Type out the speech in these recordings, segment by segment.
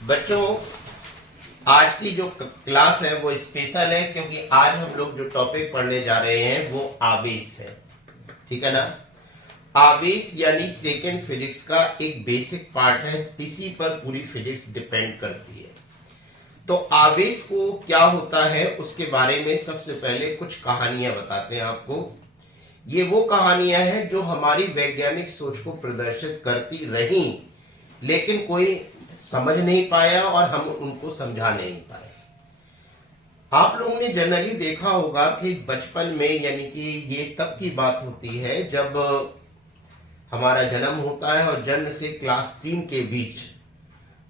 बच्चों, आज की जो क्लास है वो स्पेशल है क्योंकि आज हम लोग जो टॉपिक पढ़ने जा रहे हैं वो आवेश है। ठीक है ना। आवेश यानी सेकेंड फिजिक्स का एक बेसिक पार्ट है, इसी पर पूरी फिजिक्स डिपेंड करती है। तो आवेश को क्या होता है उसके बारे में सबसे पहले कुछ कहानियां बताते हैं आपको। ये वो कहानियां हैं जो हमारी वैज्ञानिक सोच को प्रदर्शित करती रही, लेकिन कोई समझ नहीं पाया और हम उनको समझा नहीं पाए। आप लोगों ने जनरली देखा होगा कि बचपन में, यानी कि ये तब की बात होती है जब हमारा जन्म होता है और जन्म से क्लास 3 के बीच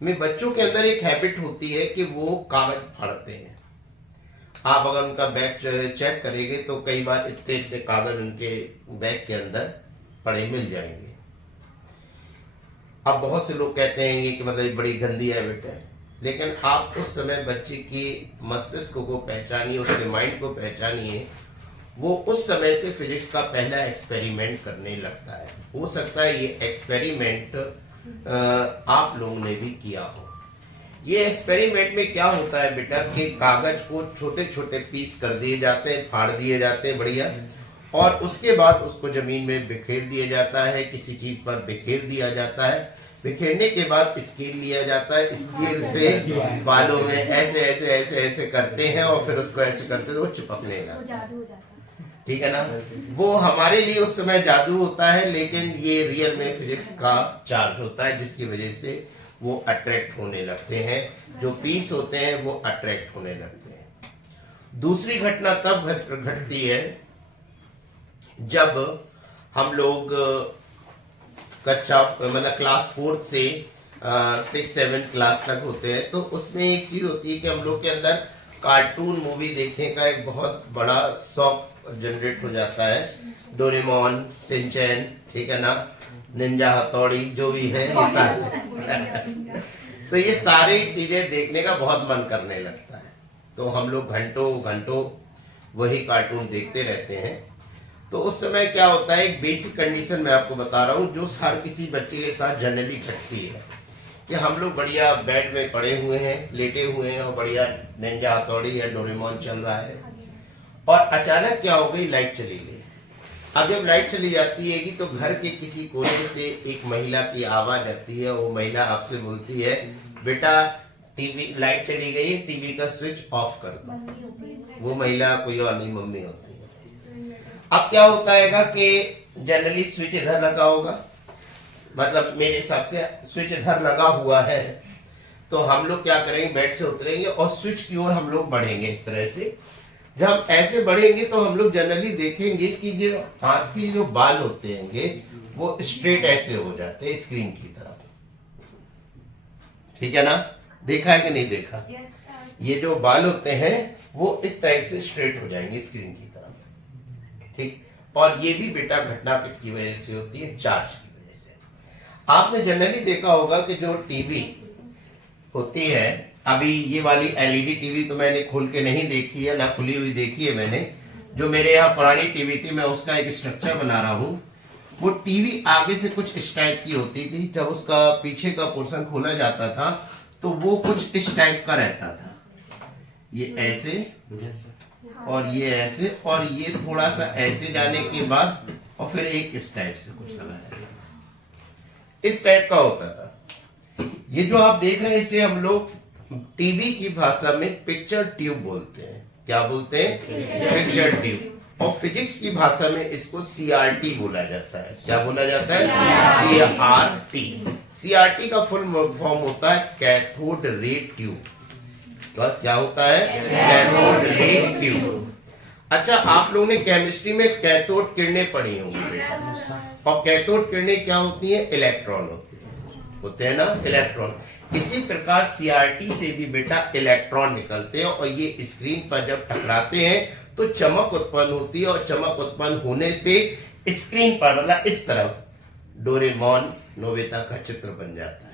में बच्चों के अंदर एक हैबिट होती है कि वो कागज फाड़ते हैं। आप अगर उनका बैग चेक करेंगे तो कई बार इतने इतने कागज उनके बैग के अंदर पड़े मिल जाएंगे। अब बहुत से लोग कहते हैं कि मतलब बड़ी गंदी हैबिट है, लेकिन आप उस समय बच्चे की मस्तिष्क को पहचानिए, उसके माइंड को पहचानिए। वो उस समय से फिजिक्स का पहला एक्सपेरिमेंट करने लगता है। हो सकता है ये एक्सपेरिमेंट आप लोगों ने भी किया हो। ये एक्सपेरिमेंट में क्या होता है बेटा कि कागज को छोटे छोटे पीस कर दिए जाते हैं, फाड़ दिए जाते हैं बढ़िया, और उसके बाद उसको जमीन में बिखेर दिया जाता है, किसी चीज पर बिखेर दिया जाता है। बिखेरने के बाद स्केल लिया जाता है, स्केल से बालों में ऐसे ऐसे ऐसे ऐसे करते हैं और फिर उसको ऐसे करते तो वो चिपकने लगता है। ठीक है ना। वो हमारे लिए उस समय जादू होता है, लेकिन ये रियल में फिजिक्स का चार्ज होता है, जिसकी वजह से वो अट्रैक्ट होने लगते हैं। जो पीस होते हैं वो अट्रैक्ट होने लगते हैं। दूसरी घटना तब घटती है जब हम लोग कक्षा मतलब क्लास 4 से 6-7 क्लास तक होते हैं। तो उसमें एक चीज होती है कि हम लोग के अंदर कार्टून मूवी देखने का एक बहुत बड़ा शौक जनरेट हो जाता है। डोरेमोन, शिनचैन, ठीक है ना, निंजा हथौड़ी, जो भी है ये सारे तो ये सारी चीजें देखने का बहुत मन करने लगता है। तो हम लोग घंटों घंटों वही कार्टून देखते रहते हैं। तो उस समय क्या होता है, एक बेसिक कंडीशन मैं आपको बता रहा हूँ जो हर किसी बच्चे के साथ जनरली घटती है कि हम लोग बढ़िया बेड में पड़े हुए हैं, लेटे हुए हैं और बढ़िया निंजा हथौड़ी या डोरेमोन चल रहा है, और अचानक क्या हो गई, लाइट चली गई। अब जब लाइट चली जाती है तो घर के किसी कोने से एक महिला की आवाज आती है। वो महिला आपसे बोलती है, बेटा टीवी लाइट चली गई, टीवी का स्विच ऑफ कर दो। वो महिला कोई और नहीं, मम्मी होती है। अब क्या होता है कि जनरली स्विच इधर लगा होगा, मतलब मेरे हिसाब से स्विच इधर लगा हुआ है, तो हम लोग क्या करेंगे, बेड से उतरेंगे और स्विच की ओर हम लोग बढ़ेंगे इस तरह से। जब ऐसे बढ़ेंगे तो हम लोग जनरली देखेंगे कि जो हाथ के जो बाल होते हैं वो स्ट्रेट ऐसे हो जाते हैं स्क्रीन की तरफ। ठीक है ना, देखा है कि नहीं देखा? ये जो बाल होते हैं वो इस टाइप से स्ट्रेट हो जाएंगे स्क्रीन की तरफ। ठीक, और ये भी बेटा घटना किसकी वजह से होती है, चार्ज की वजह से। आपने जनरली देखा होगा कि जो टीवी होती है, अभी ये वाली एलईडी टीवी तो मैंने खोल के नहीं देखी है, ना खुली हुई देखी है मैंने। जो मेरे यहाँ पुरानी टीवी थी, मैं उसका एक स्ट्रक्चर बना रहा हूँ। वो टीवी आगे से कुछ इस टाइप की होती थी, जब उसका पीछे का पोर्शन खोला जाता था तो वो कुछ इस टाइप का रहता था, ये ऐसे और ये ऐसे, और ये थोड़ा सा ऐसे जाने के बाद और फिर एक इस टाइप से कुछ लगाया, इस टाइप का होता था। ये जो आप देख रहे हैं इसे हम लोग टीवी की भाषा में पिक्चर ट्यूब बोलते हैं। क्या बोलते हैं? Picture tube. और फिजिक्स की भाषा में इसको सीआरटी बोला जाता है। क्या बोला जाता है? सीआरटी। सीआरटी का फुल फॉर्म होता है कैथोड रे ट्यूब। क्या होता है? Cathode ray tube. अच्छा, आप लोगों ने केमिस्ट्री में कैथोड किरणें पढ़ी होंगी, और कैथोड किरणें क्या होती है? इलेक्ट्रॉन होते हैं ना, इलेक्ट्रॉन। इसी प्रकार सीआरटी से भी बेटा इलेक्ट्रॉन निकलते हैं, और ये स्क्रीन पर जब टकराते हैं तो चमक उत्पन्न होती है, और चमक उत्पन्न होने से स्क्रीन पर मतलब इस तरफ डोरेमोन, नोबिता का चित्र बन जाता है,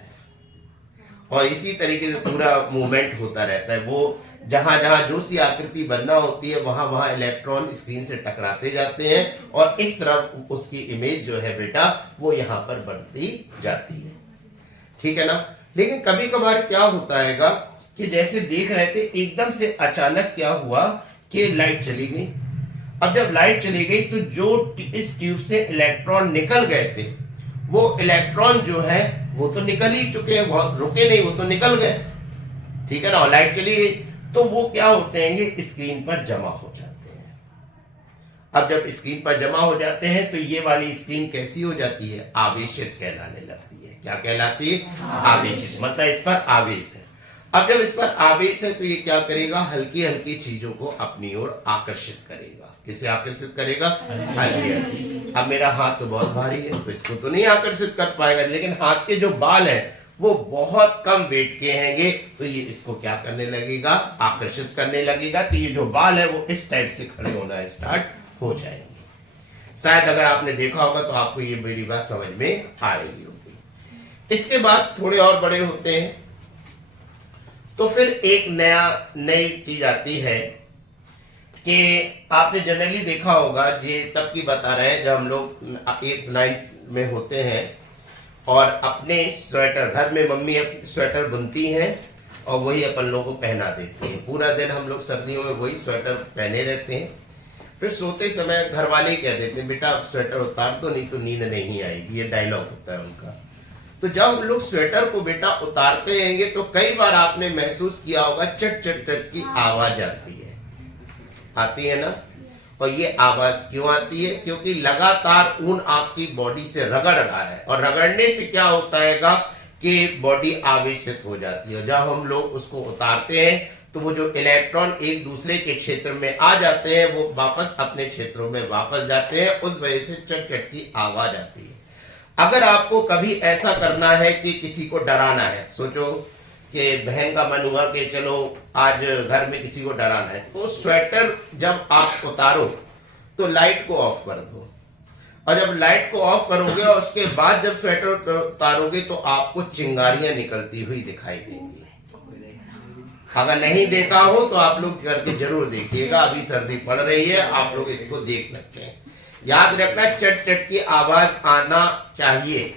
और इसी तरीके से पूरा मूवमेंट होता रहता है। वो जहां जहां जो सी आकृति बनना होती है वहां वहां इलेक्ट्रॉन स्क्रीन से टकराते जाते हैं, और इस तरह उसकी इमेज जो है बेटा वो यहां पर बनती जाती है। ठीक है ना। लेकिन कभी कभार क्या होता हैगा कि जैसे देख रहे थे एकदम से अचानक क्या हुआ कि लाइट चली गई। अब जब लाइट चली गई तो जो इस ट्यूब से इलेक्ट्रॉन निकल गए थे, वो इलेक्ट्रॉन जो है वो तो निकल ही चुके हैं, बहुत रुके नहीं, वो तो निकल गए, ठीक है ना। और लाइट चली गई तो वो क्या होते हैं, स्क्रीन पर जमा हो जाते हैं। अब जब स्क्रीन पर जमा हो जाते हैं तो ये वाली स्क्रीन कैसी हो जाती है, आवेशित कहलाने लगती है। क्या कहलाती है, आवेशित, मतलब इस पर आवेश है। अब जब इस पर आवेश है तो ये क्या करेगा, हल्की हल्की चीजों को अपनी ओर आकर्षित करेगा। किसे आकर्षित करेगा, हल्की हल्की। अब मेरा हाथ तो बहुत भारी है तो इसको तो नहीं आकर्षित कर पाएगा, लेकिन हाथ के जो बाल है वो बहुत कम वेट के हैंगे, तो ये इसको क्या करने लगेगा, आकर्षित करने लगेगा। तो ये जो बाल है वो इस टाइप से खड़े होना स्टार्ट हो जाएंगे। शायद अगर आपने देखा होगा तो आपको ये मेरी बात समझ में आ रही होगी। इसके बाद थोड़े और बड़े होते हैं तो फिर एक नई चीज आती है कि आपने जनरली देखा होगा, ये तब की बता रहे हैं जब हम लोग 8th 9th में होते हैं और अपने स्वेटर, घर में मम्मी स्वेटर बुनती हैं और वही अपन लोगों को पहना देती हैं। पूरा दिन हम लोग सर्दियों में वही स्वेटर पहने रहते हैं। फिर सोते समय घर वाले ही कह देते हैं, बेटा आप स्वेटर उतार दो नहीं तो नींद नहीं आएगी, ये डायलॉग होता है उनका। तो जब हम लोग स्वेटर को बेटा उतारते रहेंगे तो कई बार आपने महसूस किया होगा चट चट चट की आवाज आती है ना। और ये आवाज क्यों आती है, क्योंकि लगातार ऊन आपकी बॉडी से रगड़ रहा है, और रगड़ने से क्या होता है कि बॉडी आवेशित हो जाती है। जब हम लोग उसको उतारते हैं तो वो जो इलेक्ट्रॉन एक दूसरे के क्षेत्र में आ जाते हैं वो वापस अपने क्षेत्रों में वापस जाते हैं, उस वजह से चट चट की आवाज आती है। अगर आपको कभी ऐसा करना है कि किसी को डराना है, सोचो कि बहन का मन हुआ कि चलो आज घर में किसी को डराना है, तो स्वेटर जब आप उतारो तो लाइट को ऑफ कर दो, और जब लाइट को ऑफ करोगे और उसके बाद जब स्वेटर उतारोगे तो आपको चिंगारियां निकलती हुई दिखाई देंगी। अगर नहीं देखा हो तो आप लोग करके जरूर देखिएगा, अभी सर्दी पड़ रही है, आप लोग इसको देख सकते हैं। याद रखना चट चट की आवाज आना चाहिए।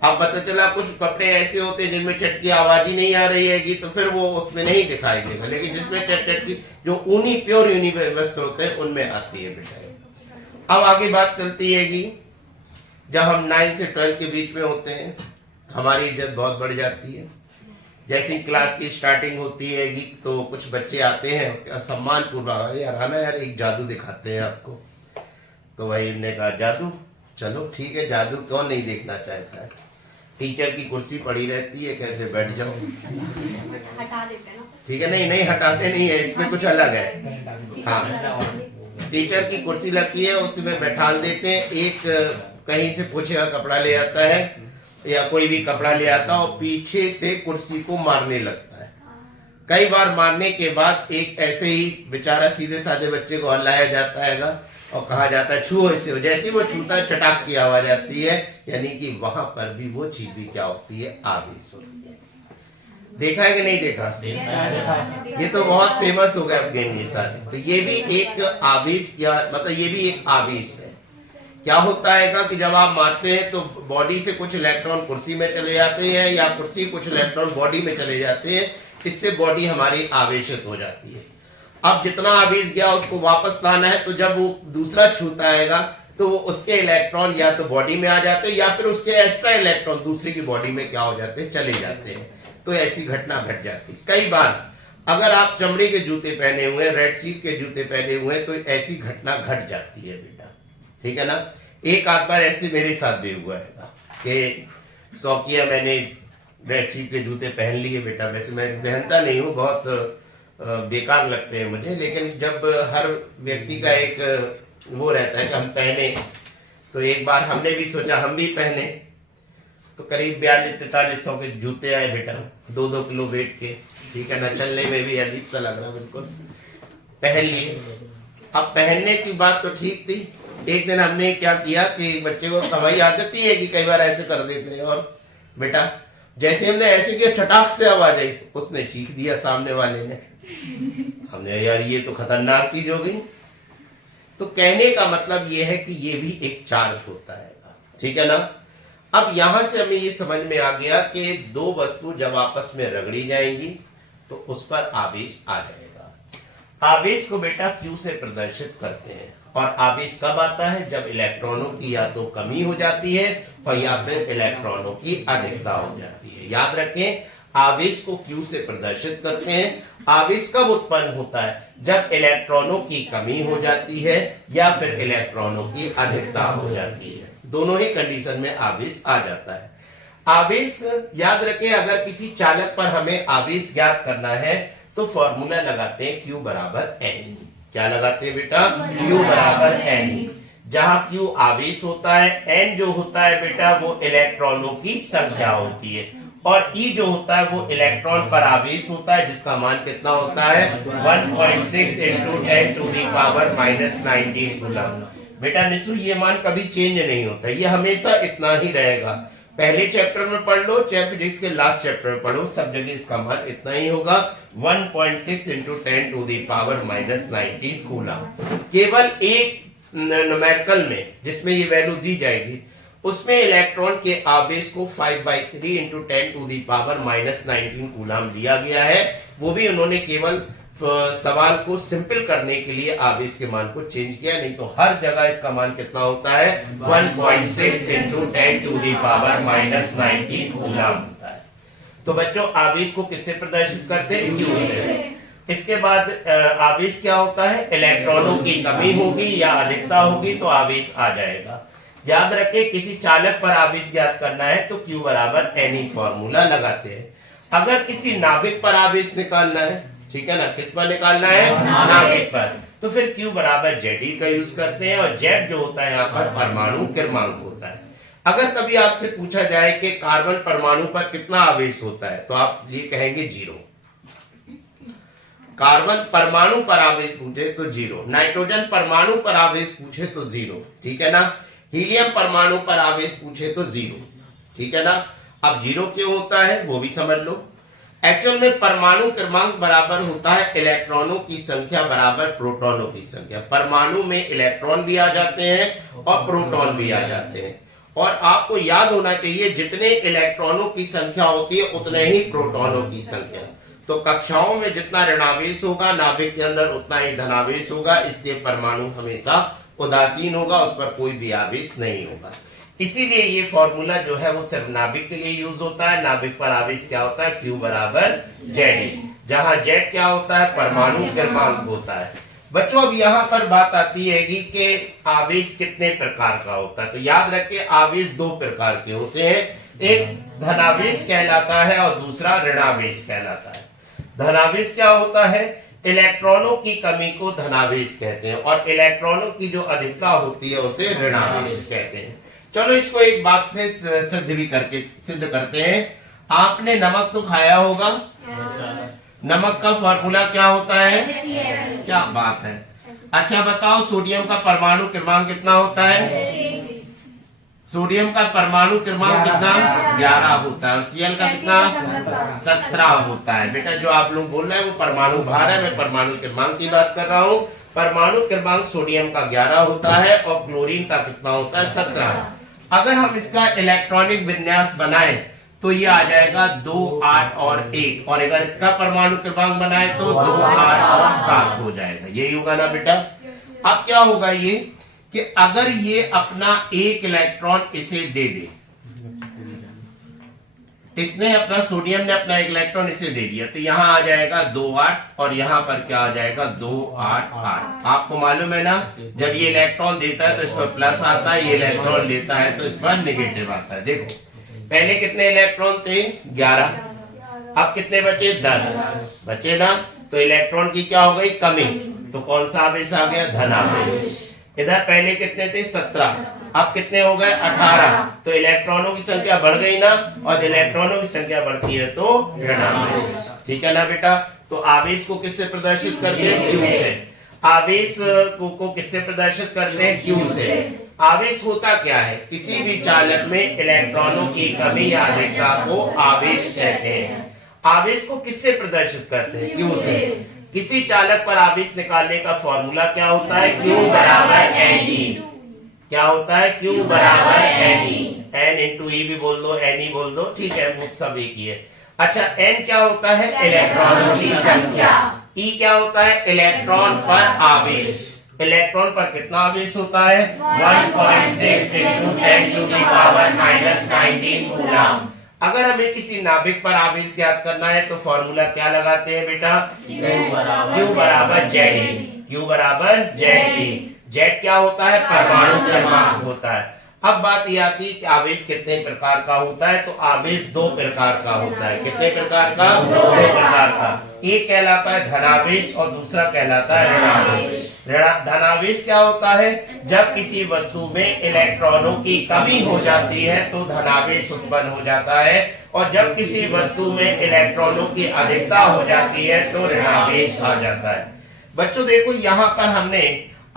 अब पता चला कुछ कपड़े ऐसे होते हैं जिनमें चट की आवाज ही नहीं आ रही है तो फिर वो उसमें नहीं दिखाई देगा, लेकिन जिसमें चट चट की जो ऊनी प्योर यूनी वस्त्र होते हैं उनमें आती है बेटा। अब आगे बात चलती है कि जब हम 9 से 12 के बीच में होते हैं हमारी इज्जत बहुत बढ़ जाती है। जैसे क्लास की स्टार्टिंग होती है तो कुछ बच्चे आते हैं सम्मान पूर्वक, यार आना यार एक जादू दिखाते हैं आपको। तो वही ने कहा जादू, चलो ठीक है, जादू कौन नहीं देखना चाहता है। टीचर की कुर्सी पड़ी रहती है, कहते बैठ जाओ, हटा देते हैं ना, ठीक है, नहीं हटाते नहीं है, इसमें कुछ अलग है। हाँ, टीचर की कुर्सी लगती है उसमें बैठा देते हैं, एक कहीं से पूछे का कपड़ा ले आता है या कोई भी कपड़ा ले आता है और पीछे से कुर्सी को मारने लगता है। कई बार मारने के बाद एक ऐसे ही बेचारा सीधे साधे बच्चे को हलाया जाता है और कहा जाता है छुओ इसे। जैसे वो छूता है चटाक की आवाज आती है, यानी कि वहां पर भी वो चीज भी क्या होती है, आवेश होती है। देखा है कि नहीं देखा? ये तो बहुत फेमस हो गया अब गेम ये सारे। तो ये भी एक आवेश, क्या मतलब ये भी एक आवेश है। क्या होता है कि जब आप मारते हैं तो बॉडी से कुछ इलेक्ट्रॉन कुर्सी में चले जाते हैं या कुर्सी कुछ इलेक्ट्रॉन बॉडी में चले जाते हैं, इससे बॉडी हमारी आवेशित हो जाती है। अब जितना आवेश गया उसको वापस लाना है, तो जब वो दूसरा छूता आएगा तो वो उसके इलेक्ट्रॉन या तो बॉडी में आ जाते हैं या फिर उसके एक्स्ट्रा इलेक्ट्रॉन दूसरे की बॉडी में क्या हो जाते हैं, चले जाते हैं। तो ऐसी घटना घट जाती। कई बार अगर आप चमड़े के जूते पहने हुए, रेड चीफ के जूते पहने हुए, तो ऐसी घटना घट जाती है बेटा, ठीक है ना। एक आध बार ऐसे मेरे साथ भी हुआ है कि शौकिया मैंने रेड चीफ के जूते पहन लिए बेटा। वैसे मैं पहनता नहीं हूँ, बहुत बेकार लगते हैं मुझे, लेकिन जब हर व्यक्ति का एक वो रहता है कि हम पहने, तो एक बार हमने भी सोचा हम भी पहने, तो करीब 42-4300 के जूते आए बेटा, 2-2 किलो वेट के, ठीक है ना। चलने में भी अजीब सा लग रहा बिल्कुल, पहन लिए। अब पहनने की बात तो ठीक थी, एक दिन हमने क्या किया कि बच्चे को हमारी आदत ही है कि कई बार ऐसे कर देते हैं, और बेटा जैसे हमने ऐसे किया चटाक से आवाज आई, उसने चीख दिया सामने वाले ने। हमने यार ये तो खतरनाक चीज हो गई। तो कहने का मतलब ये है कि ये भी एक चार्ज होता है, ठीक है ना। अब यहां से हमें ये समझ में आ गया कि दो वस्तु जब आपस में रगड़ी जाएंगी तो उस पर आवेश आ जाएगा। आवेश को बेटा Q से प्रदर्शित करते हैं, और आवेश कब आता है? जब इलेक्ट्रॉनों की या तो कमी हो जाती है और या फिर इलेक्ट्रॉनों की अधिकता हो जाती है। याद रखें, आवेश को Q से प्रदर्शित करते हैं। आवेश कब उत्पन्न होता है? जब इलेक्ट्रॉनों की कमी हो जाती है या फिर इलेक्ट्रॉनों की अधिकता हो जाती है। दोनों ही कंडीशन में आवेश आ जाता है। आवेश याद रखें, अगर किसी चालक पर हमें आवेश ज्ञात करना है तो फॉर्मूला लगाते हैं Q बराबर N। क्या लगाते हैं बेटा? Q बराबर N, जहां Q आवेश होता है, N जो होता है बेटा वो इलेक्ट्रॉनों की संख्या होती है, और E जो होता है वो इलेक्ट्रॉन पर आवेश होता है, जिसका मान कितना होता है? 1.6 into 10 to the power -19 coulomb. बेटा निशु, ये मान कभी चेंज नहीं होता, ये हमेशा इतना ही रहेगा। पहले चैप्टर में पढ़ लो, चाहे फिजिक्स के लास्ट चैप्टर में पढ़ो, सब जगह इसका मान इतना ही होगा, 1.6 into 10 to the power -19 coulomb. केवल एक न्यूमेरिकल में जिसमें ये वैल्यू दी जाएगी, उसमें इलेक्ट्रॉन के आवेश को 5/3 into 10 to the power -19 coulomb दिया गया है। वो भी उन्होंने केवल सवाल को सिंपल करने के लिए आवेश के मान को चेंज किया, नहीं तो हर जगह इसका मान कितना होता है? 1.6 into 10 to the power -19 coulomb होता है। तो बच्चों, आवेश को किससे प्रदर्शित करते हैं? Q से। इसके बाद आवेश क्या होता है? इलेक्ट्रॉनों की कमी होगी या अधिकता होगी तो आवेश आ जाएगा। याद रखें, किसी चालक पर आवेश ज्ञात करना है तो Q बराबर N फॉर्मूला लगाते हैं। अगर किसी नाभिक पर आवेश निकालना है, ठीक है ना, किस पर निकालना है? नाभिक पर, तो फिर Q बराबर ZE का यूज करते हैं, और Z जो होता है यहाँ पर परमाणु क्रमांक होता है। अगर कभी आपसे पूछा जाए कि कार्बन परमाणु पर कितना आवेश होता है तो आप ये कहेंगे 0। कार्बन परमाणु पर आवेश पूछे तो 0, नाइट्रोजन परमाणु पर आवेश पूछे तो 0, ठीक है ना, हीलियम परमाणु पर आवेश पूछे तो 0, ठीक है ना। अब 0 क्यों होता है वो भी समझ लो। एक्चुअल में परमाणु क्रमांक बराबर होता है इलेक्ट्रॉनों की संख्या बराबर प्रोटॉनों की संख्या। परमाणु में इलेक्ट्रॉन भी आ जाते हैं और प्रोटॉन भी आ जाते हैं, और आपको याद होना चाहिए जितने इलेक्ट्रॉनों की संख्या होती है उतने ही प्रोटॉनों की संख्या। तो कक्षाओं में जितना ऋणावेश होगा, नाभिक के अंदर उतना ही धनावेश होगा, इसलिए परमाणु हमेशा उदासीन होगा, उस पर कोई भी आवेश नहीं होगा। इसीलिए ये फॉर्मूला जो है वो सिर्फ नाभिक के लिए यूज होता है। नाभिक पर आवेश क्या होता है? Q बराबर ZE, जहां Z क्या होता है? परमाणु क्रमांक होता है। बच्चों, अब यहाँ पर बात आती है कि आवेश कितने प्रकार का होता है। तो याद रखिए, आवेश दो प्रकार के होते हैं, एक धनावेश कहलाता है और दूसरा ऋणावेश कहलाता है। धनावेश क्या होता है? इलेक्ट्रॉनों की कमी को धनावेश कहते हैं, और इलेक्ट्रॉनों की जो अधिकता होती है उसे ऋणावेश कहते हैं। चलो इसको एक बात से सिद्ध करते हैं। आपने नमक तो खाया होगा, नमक का फॉर्मूला क्या होता है? क्या बात है। अच्छा बताओ, सोडियम का परमाणु क्रमांक कितना होता है? सोडियम का परमाणु क्रमांक कितना? 11 होता है। Cl का कितना? 17 होता है। बेटा जो आप लोग बोल रहे हैं वो परमाणु भार है, मैं परमाणु क्रमांक की बात कर रहा हूँ। परमाणु क्रमांक सोडियम का 11 होता है और क्लोरीन का कितना होता है? 17। अगर हम इसका इलेक्ट्रॉनिक विन्यास बनाएं तो ये आ जाएगा 2, 8 और 1, और अगर इसका परमाणु क्रमांक बनाए तो 2, 8 और 7 हो जाएगा। यही होगा ना बेटा। अब क्या होगा ये कि अगर ये अपना एक इलेक्ट्रॉन इसे दे दे, इसने अपना सोडियम ने अपना एक इलेक्ट्रॉन इसे दे दिया, तो यहां आ जाएगा 2, 8 और यहां पर क्या आ जाएगा? 2, 8, 8। आपको मालूम है ना, जब ये इलेक्ट्रॉन देता है तो इस पर प्लस आता है, ये इलेक्ट्रॉन लेता है तो इस पर नेगेटिव आता है। देखो पहले कितने इलेक्ट्रॉन थे? 11। अब कितने बचे? 10 बचे ना। तो इलेक्ट्रॉन की क्या हो गई? कमी। तो कौन सा आवेश आ गया? धनावेश। इधर पहले कितने थे? 17, अब कितने हो गए? 18। तो इलेक्ट्रॉनों की संख्या बढ़ गई ना, और इलेक्ट्रॉनों की संख्या बढ़ती है तो ऋणावेश, ठीक है ना बेटा। तो आवेश को किससे प्रदर्शित करते हैं? Q से। आवेश को किससे प्रदर्शित करते हैं? Q से। आवेश होता क्या है? किसी भी चालक में इलेक्ट्रॉनों की कमी या अधिकता को आवेश कहते हैं। आवेश को किससे प्रदर्शित करते हैं? Q से। किसी चालक पर आवेश निकालने का फॉर्मूला क्या होता है? Q बराबर Ne। क्या होता है? Q बराबर Ne। एन इंटू ई भी बोल दो, एन ही बोल दो, ठीक है, वो सब एक ही है। अच्छा, एन क्या होता है? इलेक्ट्रॉनों की संख्या। ई क्या होता है? इलेक्ट्रॉन पर आवेश। इलेक्ट्रॉन पर कितना आवेश होता है? 1.6 into 10 to the power minus 19 coulomb. अगर हमें किसी नाभिक पर आवेश ज्ञात करना है तो फॉर्मूला क्या लगाते हैं बेटा? Q बराबर ZE। Q बराबर ZE। जेड क्या होता है? परमाणु क्रमांक होता है। अब बात यह आती है कि आवेश कितने प्रकार का होता है, तो आवेश दो प्रकार का होता है। कितने प्रकार का? दो प्रकार का। एक कहलाता है धनावेश और दूसरा कहलाता है ऋणावेश। धनावेश क्या होता है? जब किसी वस्तु में इलेक्ट्रॉनों की कमी हो जाती है तो धनावेश उत्पन्न हो जाता है, और जब किसी वस्तु में इलेक्ट्रॉनों की अधिकता हो जाती है तो ऋणावेश आ जाता है। बच्चों देखो, यहाँ पर हमने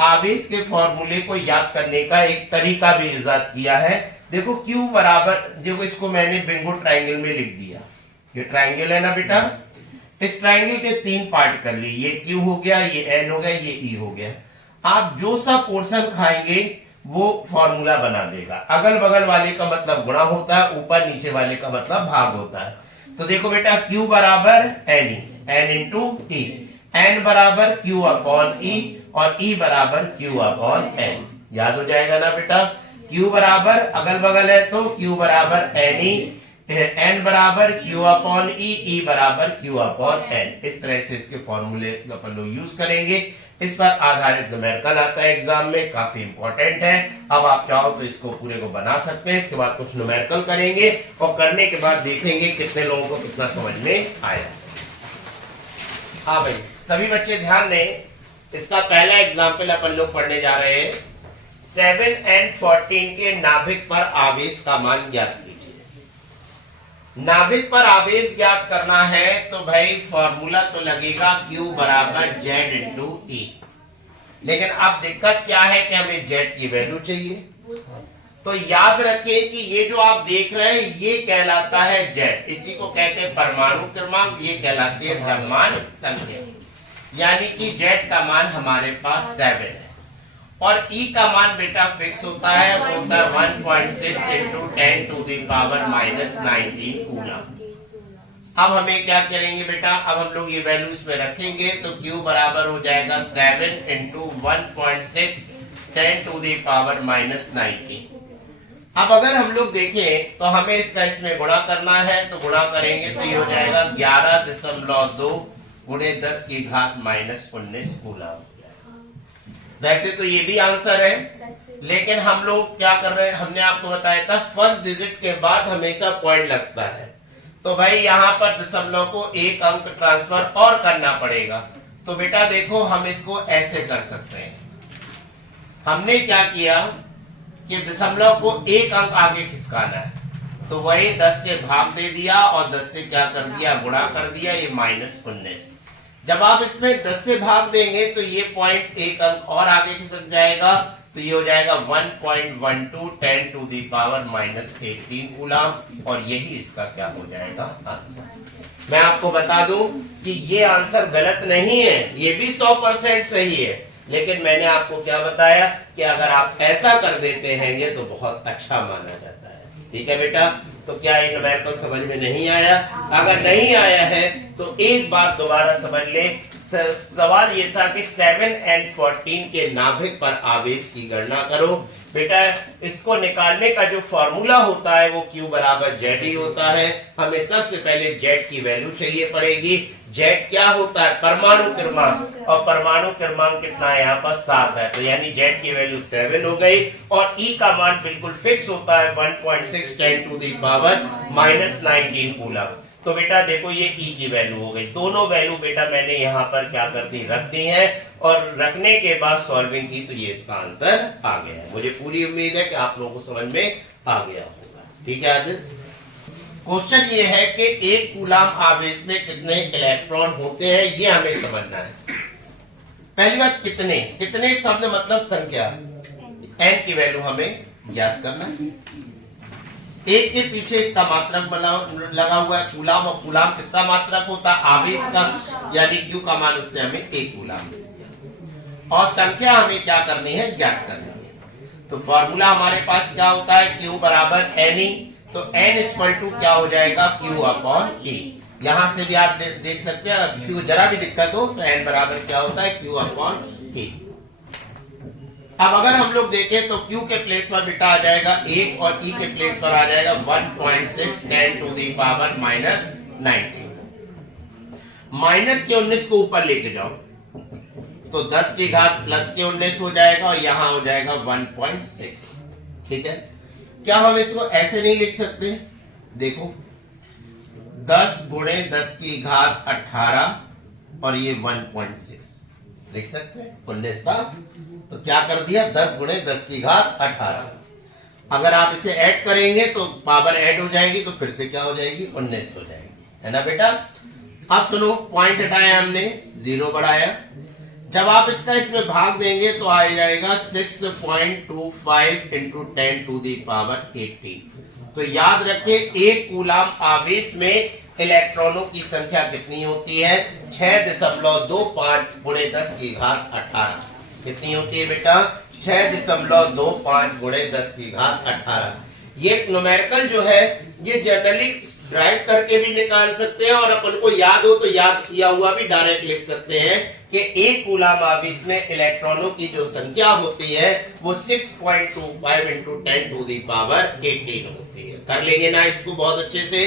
आवेश के फॉर्मूले को याद करने का एक तरीका भी इजाद किया है। देखो Q बराबर, देखो इसको मैंने बिंगो ट्रायंगल में लिख दिया। ये ट्रायंगल है ना बेटा, इस ट्रायंगल के तीन पार्ट कर लिए। ये Q हो गया, ये N हो गया, ये E हो गया। आप जो सा पोर्शन खाएंगे वो फॉर्मूला बना देगा। अगल बगल वाले का मतलब गुणा होता है, ऊपर नीचे वाले का मतलब भाग होता है। तो देखो बेटा, Q बराबर NE, N into E, N बराबर Q अपॉन E और E बराबर Q अपॉन N। याद हो जाएगा ना बेटा? Q बराबर अगल बगल है तो Q बराबर NE, N बराबर Q अपॉन E, E बराबर Q अपॉन N। इस तरह से इसके फॉर्मूले अपन लोग यूज करेंगे। इस पर आधारित न्यूमेरिकल आता है एग्जाम में, काफी इंपॉर्टेंट है। अब आप चाहो तो इसको पूरे को बना सकते हैं। इसके बाद कुछ न्यूमेरिकल करेंगे और करने के बाद देखेंगे कितने लोगों को कितना समझ में आया। हाँ भाई, सभी बच्चे ध्यान दें। इसका पहला एग्जाम्पल अपन लोग पढ़ने जा रहे हैं। 7 and 14 के नाभिक पर आवेश का मान ज्ञात कीजिए। नाभिक पर आवेश ज्ञात करना है तो भाई फॉर्मूला तो लगेगा Q बराबर Z इंटू E। लेकिन अब दिक्कत क्या है कि हमें Z की वैल्यू चाहिए। तो याद रखिए कि ये जो आप देख रहे हैं ये कहलाता है Z। इसी को कहते हैं परमाणु क्रमांक, ये कहलाती है द्रव्यमान संख्या। यानी कि Z का मान हमारे पास 7 है और E का मान बेटा फिक्स होता है, वो होता है 1.6 into 10 to the power minus 19 coulomb. अब हमें क्या करेंगे बेटा? अब हम लोग ये वैल्यू इसमें रखेंगे तो Q बराबर हो जाएगा 7 into 1.6 10 to the power minus 19। अब अगर हम लोग देखें तो हमें इसका इसमें गुणा करना है, तो गुणा करेंगे तो ये हो जाएगा 11.2 गुणे 10 की घात माइनस 19 कूलम। वैसे तो ये भी आंसर है, लेकिन हम लोग क्या कर रहे हैं, हमने आपको बताया था फर्स्ट डिजिट के बाद हमेशा पॉइंट लगता है। तो भाई यहाँ पर दशमलव को एक अंक ट्रांसफर और करना पड़ेगा। तो बेटा देखो, हम इसको ऐसे कर सकते हैं। हमने क्या किया कि दशमलव को एक अंक आगे खिसकाना है, तो वही 10 से भाग दे दिया और 10 से क्या कर दिया? गुणा कर दिया, ये माइनस 19। जब आप इसमें 10 से भाग देंगे तो ये पॉइंट एक अंक और आगे खिसक जाएगा, तो ये हो जाएगा 1.12 10 to the power minus 18 coulomb, और यही इसका क्या हो जाएगा? आंसर। मैं आपको बता दूं कि ये आंसर गलत नहीं है, ये भी 100% सही है, लेकिन मैंने आपको क्या बताया कि अगर आप ऐसा कर देते हैं ये तो बहुत अच्छा माना जाता है। ठीक है बेटा? तो क्या ये न्यूमेरिकल समझ में नहीं आया? अगर नहीं आया है तो एक बार दोबारा समझ ले। सवाल ये था कि 7 and 14 के नाभिक पर आवेश की गणना करो। बेटा इसको निकालने का जो फॉर्मूला होता है वो Q बराबर ZE होता है। हमें सबसे पहले Z की वैल्यू चाहिए पड़ेगी। Z क्या होता है? परमाणु क्रमांक, और परमाणु क्रमांक कितना है यहाँ पर? 7 है। तो यानी Z की वैल्यू 7 हो गई, और E का मान बिल्कुल फिक्स होता है 1.6 10 to the power minus 19 coulomb. तो बेटा देखो ये E की वैल्यू हो गई। दोनों वैल्यू बेटा मैंने यहाँ पर क्या कर दी? रख दी है, और रखने के बाद सॉल्विंग की तो ये इसका आंसर आ गया है। मुझे पूरी उम्मीद है कि आप लोगों को समझ में आ गया होगा। ठीक है आदित्य? क्वेश्चन ये है कि एक कूलम आवेश में कितने इलेक्ट्रॉन होते हैं, ये हमें समझना है। पहली बात, कितने कितने शब्द मतलब संख्या, n की वैल्यू हमें ज्ञात करना है। एक के पीछे इसका मात्रक लगा हुआ है कूलम, और कूलम किसका मात्रक होता है? आवेश का, यानी Q का मान उसने हमें 1 कूलम दे दिया, और संख्या हमें क्या करनी है? ज्ञात करनी है। तो तो फॉर्मूला हमारे पास क्या होता है, Q बराबर NE, तो N इक्वल टू क्या हो जाएगा, Q अपॉन E। यहां से भी आप देख सकते हैं, किसी को जरा भी दिक्कत हो तो N बराबर क्या होता है, Q अपॉन E। अब अगर हम लोग देखें तो Q के प्लेस पर बेटा आ जाएगा 1 और E के प्लेस पर आ जाएगा 1.6 10 to the power minus 19। Minus के 19 को ऊपर लेके जाओ तो 10 की घात प्लस के 19 हो जाएगा और यहां हो जाएगा 1.6। ठीक है, क्या हम इसको ऐसे नहीं लिख सकते, देखो 10 गुणे 10 की घात 18 और ये 1.6 लिख सकते हैं 19 का, तो क्या कर दिया 10 गुणे 10 की घात 18। अगर आप इसे ऐड करेंगे तो पावर ऐड हो जाएगी, तो फिर से क्या हो जाएगी 19 हो जाएगी, है ना बेटा। अब सुनो, पॉइंट हटाया हमने, 0 बढ़ाया, जब आप इसका इसमें भाग देंगे तो आ जाएगा 6.25 इंटू 10 टू दी पावर 18। तो याद रखिए 1 कूलाम आवेश में इलेक्ट्रॉनों की संख्या कितनी होती है, 6.25 गुणे 10 की घात 18। कितनी होती है बेटा, 6.25 गुणे 10 की घात 18। ये न्यूमेरिकल जो है ये जनरली ड्राइव करके भी निकाल सकते हैं और अपन को याद हो तो याद किया हुआ भी डायरेक्ट लिख सकते हैं कि 1 कूलाम आवेश में इलेक्ट्रॉनों की जो संख्या होती है वो 6.25 इंटू 10 टू दी पावर 18 होती है। कर लेंगे ना इसको बहुत अच्छे से।